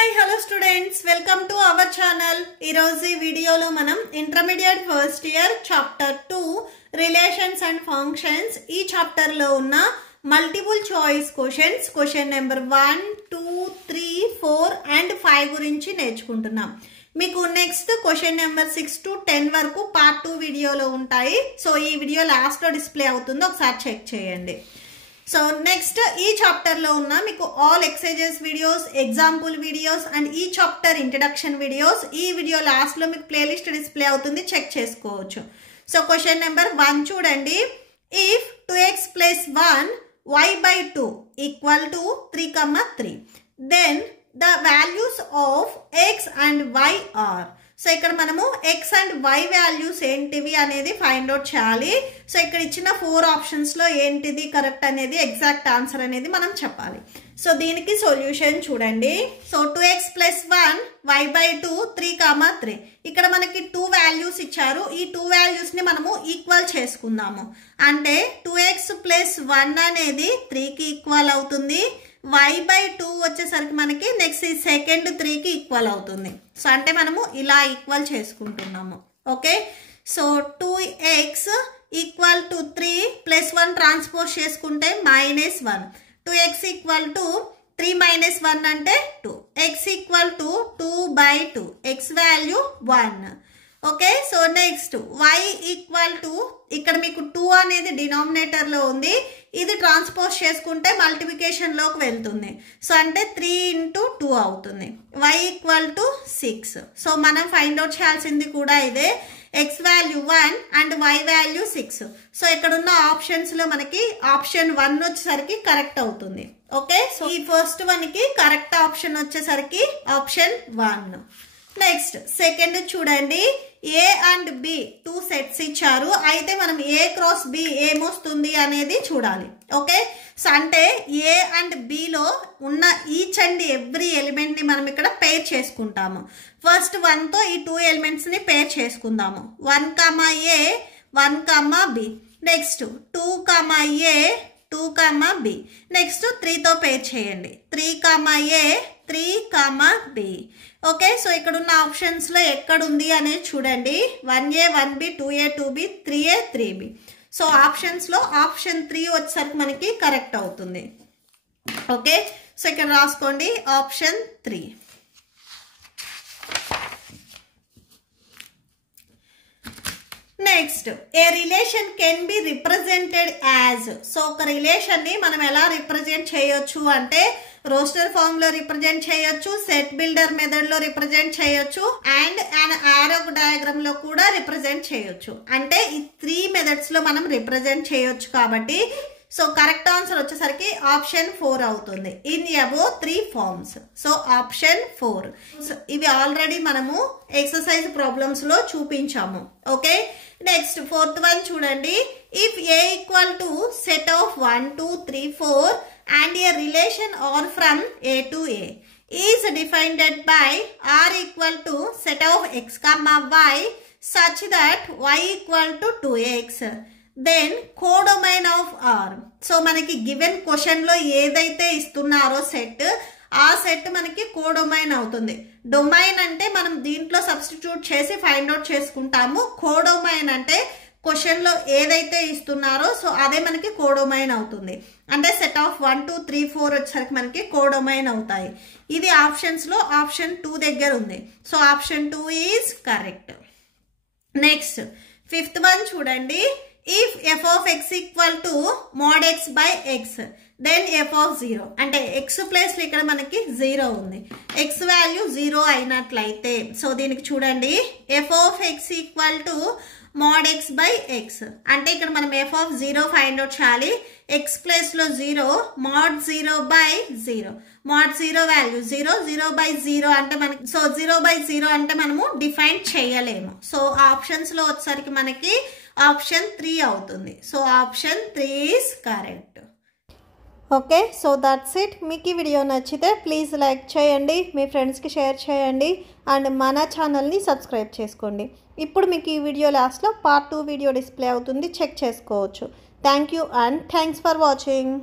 Hi hello students, welcome to our channel. ఈరోజు ఈ వీడియోలో మనం intermediate first year chapter 2 relations and functions ఈ చాప్టర్లో ఉన్న multiple choice question number 1, 2, 3, 4 and 5 గురించి నేర్చుకుంటున్నాం. మీకు నెక్స్ట్ క్వశ్చన్ నెంబర్ 6 to 10 వరకు పార్ట్ 2 వీడియోలో ఉంటాయి. సో ఈ వీడియో లాస్ట్లో డిస్ప్లే అవుతుంది, ఒకసారి చెక్ చేయండి. సో నెక్స్ట్ ఈ చాప్టర్ లో ఉన్న మీకు all exercises videos, example videos and ఈ చాప్టర్ ఇంట్రడక్షన్ వీడియోస్ ఈ వీడియో లాస్ట్ లో మీకు ప్లేలిస్ట్ డిస్ప్లే అవుతుంది, చెక్ చేసుకోవచ్చు. సో క్వశ్చన్ నెంబర్ 1 చూడండి. If 2x + 1 y/2 = 3, then the values of x and y are. So ఇక్కడ మనము x అండ్ y వాల్యూస్ ఏంటివి అనేది ఫైండ్ అవుట్ చేయాలి. సో ఇక్కడ ఇచ్చిన 4 ఆప్షన్స్ లో ఏంటిది కరెక్ట్ అనేది, ఎగ్జాక్ట్ ఆన్సర్ అనేది మనం చెప్పాలి. సో దీనికి సొల్యూషన్ చూడండి. సో 2x + 1 y/2 3, ఇక్కడ మనకి 2 వాల్యూస్ ఇచ్చారు. ఈ 2 వాల్యూస్ ని మనము ఈక్వల్ చేసుకుందాము. అంటే 2x + 1 అనేది 3కి ఈక్వల్ అవుతుంది. y/2 వచ్చేసరికి మనకి నెక్స్ట్ ఈ సెకండ్ 3కి ఈక్వల్ అవుతుంది. సో అంటే మనము ఇలా ఈక్వల్ చేసుకుంటున్నాము. ఓకే, సో 2x = 3 + 1 ట్రాన్స్పోజ్ చేసుకుంటే -1. 2x = 3 - 1 అంటే 2. x = 2/2. x value 1. Okay, so next y = ఇక్కడ మీకు 2 అనేది డినామినేటర్ లో ఉంది, ఇది ట్రాన్స్పోజ్ చేసుకుంటే మల్టిప్లికేషన్ లోకి వెళ్తుంది. సో అంటే 3 × 2 అవుతుంది. y = 6. సో మనం ఫైండ్ అవుట్ చేయాల్సింది కూడా ఇదే. x value 1 and y value 6. So ఇక్కడ ఉన్న ఆప్షన్స్ లో మనకి ఆప్షన్ 1 వచ్చేసరికి కరెక్ట్ అవుతుంది. ఓకే, సో ఈ ఫస్ట్ వన్ కి కరెక్ట్ ఆప్షన్ వచ్చేసరికి ఆప్షన్ 1. నెక్స్ట్ సెకండ్ చూడండి. A అండ్ B 2 సెట్స్ ఇచ్చారు. అయితే మనం A × B ఏమొస్తుంది అనేది చూడాలి. ఓకే, సో అంటే A అండ్ B లో ఉన్న ఈచ్ అండ్ ఎవ్రీ ఎలిమెంట్ ని మనం ఇక్కడ పేర్ చేసుకుంటాము. ఫస్ట్ 1 తో ఈ 2 ఎలిమెంట్స్ ని పేర్ చేసుకుందాము. 1, A 1, B. Next 2, A 2, B. Next 3 తో పేర్ చేయండి. 3, A 3, B. ఓకే, సో ఇక్కడ ఉన్న ఆప్షన్స్ లో ఎక్కడుంది అనేది చూడండి. 1A 1B 2A 2B 3A 3B. So options లో ఆప్షన్ 3 వచ్చేసరికి మనకి కరెక్ట్ అవుతుంది. ఓకే, సో ఇక్కడ రాసుకోండి option 3. Next A relation can be represented as. So ఒక రిలేషన్ ని మనం ఎలా రిప్రజెంట్ చేయొచ్చు అంటే రోస్టర్ ఫామ్ లో రిప్రజెంట్ చేయొచ్చు, సెట్ బిల్డర్ మెథడ్ లో రిప్రజెంట్ చేయొచ్చు అండ్ ఆరో డయాగ్రామ్ లో కూడా రిప్రజెంట్ చేయొచ్చు. అంటే ఈ 3 మెథడ్స్ లో మనం రిప్రజెంట్ చేయొచ్చు. కాబట్టి సో కరెక్ట్ ఆన్సర్ వచ్చేసరికి ఆప్షన్ 4 అవుతుంది. In above 3 forms. So option 4. So ఇవి ఆల్రెడీ మనము ఎక్సర్సైజ్ ప్రాబ్లమ్స్ లో చూపించాము. ఓకే, నెక్స్ట్ ఫోర్త్ వన్ చూడండి. If A = set of 1, 2, 3, 4 and a relation R from A to A is defined by R = set of x, y such that y = 2x, then codomain of R. So మనకి given question లో ఏదైతే ఇస్తున్నారో set, ఆ set మనకి codomain అవుతుంది. Domain అంటే మనం దీంట్లో సబ్స్టిట్యూట్ చేసి ఫైండ్ అవుట్ చేసుకుంటాము. కోడొమైన్ అంటే క్వశ్చన్ లో ఏదైతే ఇస్తున్నారో సో అదే మనకి కోడొమైన్ అవుతుంది. అంటే సెట్ ఆఫ్ 1, 2, 3, 4 వచ్చేసరికి మనకి కోడొమైన్ అవుతాయి. ఇది ఆప్షన్స్ లో ఆప్షన్ 2 దగ్గర ఉంది. So option 2 is correct. Next fifth one చూడండి. If f of x = mod x/x then f of 0. అంటే x ప్లేస్ లో ఇక్కడ మనకి 0 ఉంది. x వాల్యూ 0 అయినట్లయితే సో దీనికి చూడండి f of x = mod x/x. అంటే ఇక్కడ మనం f of 0 ఫైండ్ అవుట్ చేయాలి. x ప్లేస్ లో 0, mod 0/0. mod 0 వాల్యూ 0, 0/0 అంటే మనకి సో 0/0 అంటే మనము డిఫైన్ చేయలేము. సో ఆప్షన్స్ లో వచ్చేసరికి మనకి ఆప్షన్ 3 అవుతుంది. So option 3 is correct. Okay, so that's it. మీకు ఈ వీడియో నచ్చితే ప్లీజ్ లైక్ చేయండి, మీ ఫ్రెండ్స్కి షేర్ చేయండి అండ్ మన ఛానల్ని సబ్స్క్రైబ్ చేసుకోండి. ఇప్పుడు మీకు ఈ వీడియో లాస్ట్లో పార్ట్ 2 వీడియో డిస్ప్లే అవుతుంది, చెక్ చేసుకోవచ్చు. Thank you and thanks for watching.